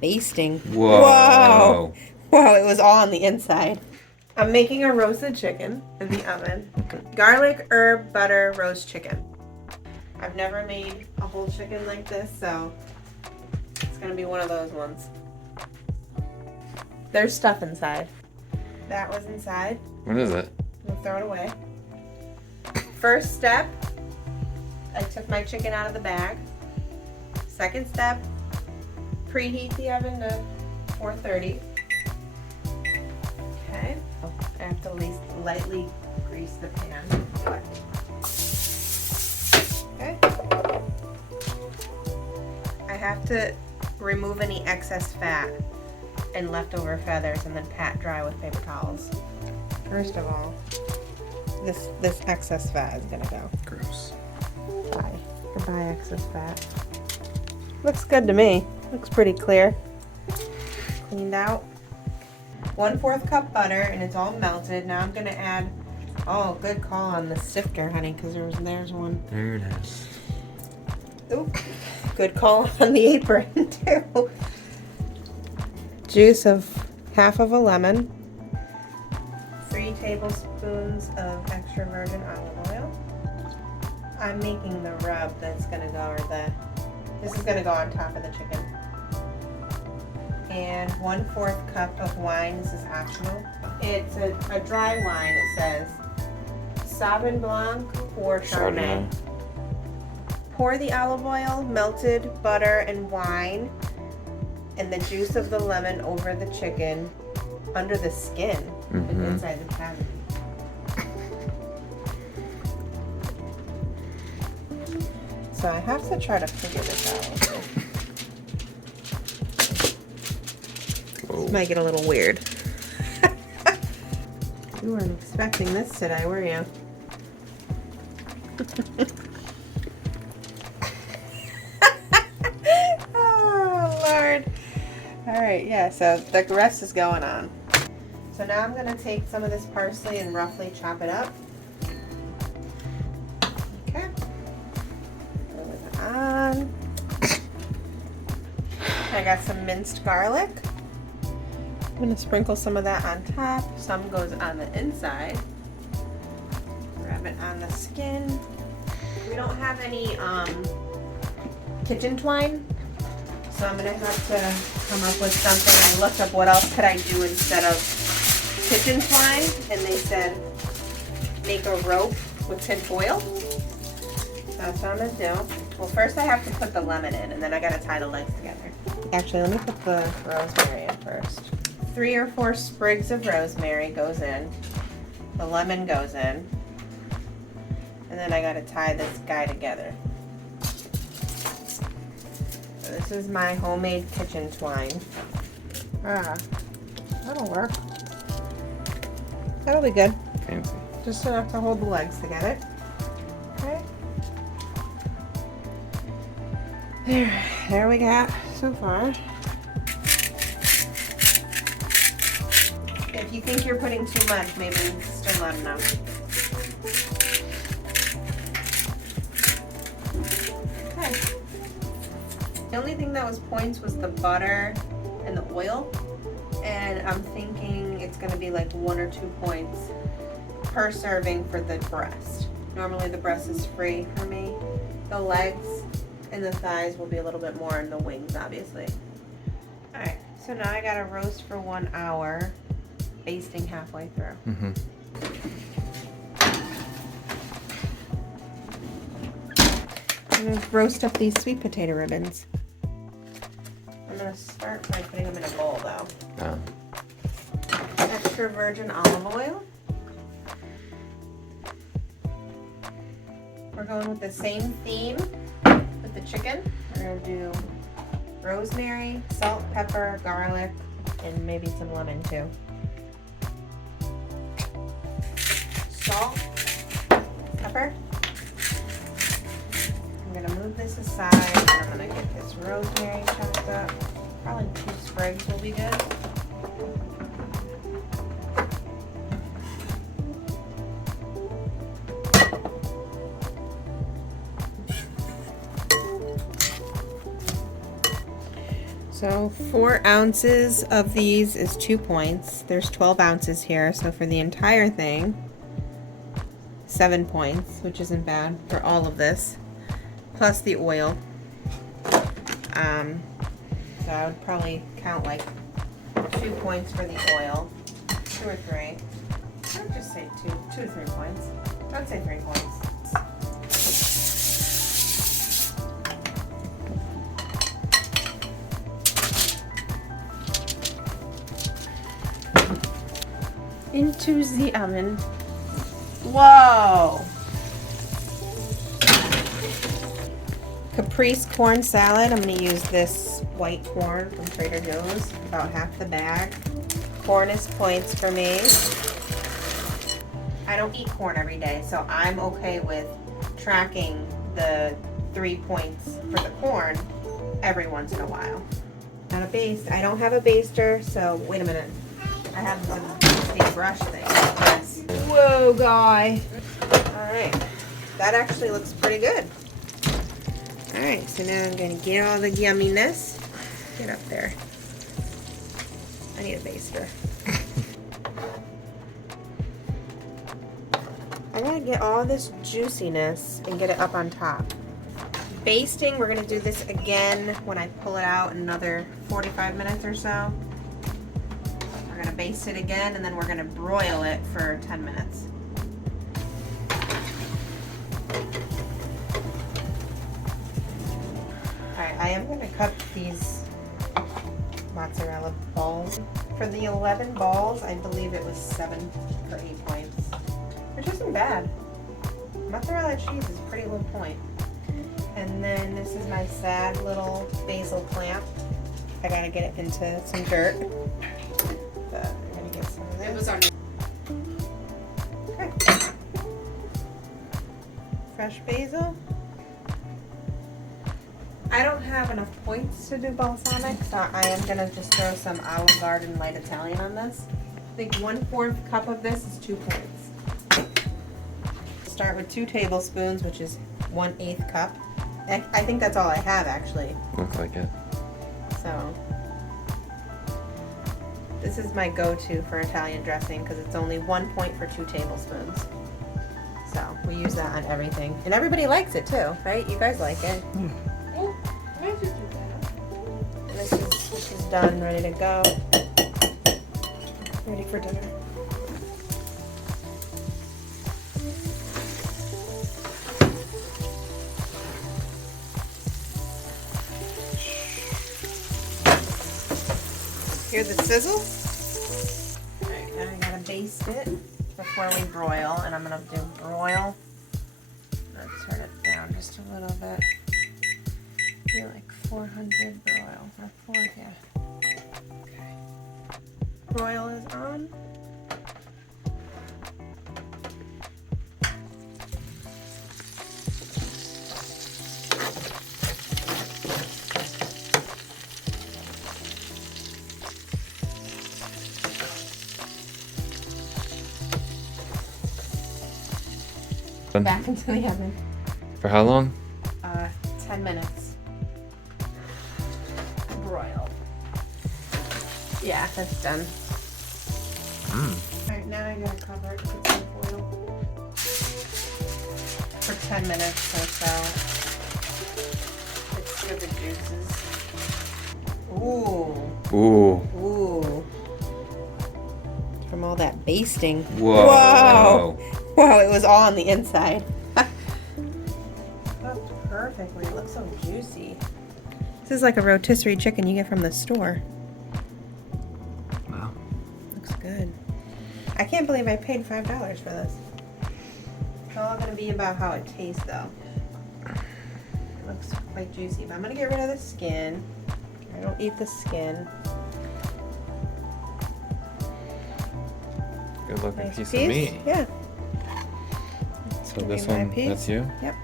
basting. Whoa. Whoa. Wow, it was all on the inside. I'm making a roasted chicken in the oven. Garlic, herb, butter, roast chicken. I've never made a whole chicken like this, so it's gonna be one of those ones. There's stuff inside. That was inside. What is it? We'll throw it away. First step, I took my chicken out of the bag. Second step, preheat the oven to 430. Okay. Oh, I have to at least lightly grease the pan. Okay. I have to remove any excess fat and leftover feathers and then pat dry with paper towels. First of all, this excess fat is gonna go. Gross. Bye. Goodbye, excess fat. Looks good to me. Looks pretty clear. Cleaned out. 1/4 cup butter, and it's all melted. Now I'm gonna add. Oh, good call on the sifter, honey, because there's one. There it is. Oop. Good call on the apron too. Juice of half of a lemon. 3 tablespoons of extra virgin olive oil. I'm making the rub that's gonna go, this is gonna go on top of the chicken. And 1/4 cup of wine. This is optional. It's a dry wine. It says Sauvignon Blanc or Chardonnay. Pour the olive oil, melted butter, and wine, and the juice of the lemon over the chicken, under the skin, inside the cavity. So I have to try to figure this out. This might get a little weird. You weren't expecting this today, were you? Oh, Lord. All right, yeah, so the rest is going on. So now I'm going to take some of this parsley and roughly chop it up. Okay. Throw it on. I got some minced garlic. I'm going to sprinkle some of that on top. Some goes on the inside. Rub it on the skin. We don't have any kitchen twine, so I'm going to have to come up with something. I looked up what else could I do instead of kitchen twine, and they said make a rope with tin foil. That's what I'm going to do. Well, first I have to put the lemon in, and then I got to tie the legs together. Actually, let me put the rosemary in first. 3 or 4 sprigs of rosemary goes in. The lemon goes in. And then I gotta tie this guy together. So this is my homemade kitchen twine. That'll work. That'll be good. Fancy. Just enough to hold the legs together. Okay. There we got so far. If you think you're putting too much, maybe still not enough. Okay. The only thing that was points was the butter and the oil. And I'm thinking it's gonna be like 1 or 2 points per serving for the breast. Normally the breast is free for me. The legs and the thighs will be a little bit more, and the wings obviously. Alright, so now I gotta roast for 1 hour. Basting halfway through. I'm gonna roast up these sweet potato ribbons. I'm gonna start by putting them in a bowl though. Extra virgin olive oil. We're going with the same theme with the chicken. We're gonna do rosemary, salt, pepper, garlic, and maybe some lemon too. Salt, pepper. I'm gonna move this aside, and I'm gonna get this rosemary chopped up. Probably 2 sprigs will be good. So 4 ounces of these is 2 points. There's 12 ounces here, so for the entire thing, 7 points, which isn't bad for all of this, plus the oil. So I would probably count like 2 points for the oil, 2 or 3. I would just say 2 to 3 points. I would say 3 points. Into the oven. Whoa! Caprese corn salad. I'm going to use this white corn from Trader Joe's, about half the bag. Corn is points for me. I don't eat corn every day, so I'm okay with tracking the 3 points for the corn every once in a while. Not a baste. I don't have a baster, so wait a minute. I have one big brush thing. Yes. Whoa, guy. Alright. That actually looks pretty good. Alright, so now I'm going to get all the yumminess. Get up there. I need a baster. I gotta get all this juiciness and get it up on top. Basting, we're going to do this again when I pull it out in another 45 minutes or so. We're going to baste it again, and then we're going to broil it for 10 minutes. Alright, I am going to cut these mozzarella balls. For the 11 balls, I believe it was 7 or 8 points, which isn't bad. Mozzarella cheese is pretty low point. And then this is my sad little basil plant. I gotta get it into some dirt. But I'm gonna get some of this. It was on. Okay. Fresh basil. I don't have enough points to do balsamic, so I am gonna just throw some Olive Garden light Italian on this. I think 1/4 cup of this is 2 points. Start with 2 tablespoons, which is 1/8 cup. I think that's all I have, actually. Looks like it. So this is my go-to for Italian dressing because it's only 1 point for 2 tablespoons. So we use that on everything, and everybody likes it too, right? You guys like it. Oh, I just do that. And this is done, ready to go. Ready for dinner. Hear the sizzle? Alright, now I gotta baste it before we broil, and I'm gonna do broil. Let's turn it down just a little bit. I feel like 400 broil, or 4, yeah. Okay. Broil is on. Back into the oven. For how long? 10 minutes. Broil. Yeah, that's done. Alright, now I gotta cover it with some foil for 10 minutes or so. It's for the juices. Ooh. Ooh. Ooh. From all that basting. Whoa. Whoa. Wow, it was all on the inside. Cooked perfectly. It looks so juicy. This is like a rotisserie chicken you get from the store. Wow. Looks good. I can't believe I paid $5 for this. It's all going to be about how it tastes, though. It looks quite juicy, but I'm going to get rid of the skin. I don't eat the skin. Good looking Nice piece of meat. Yeah. So Give this me my one, piece. that's you? Yep.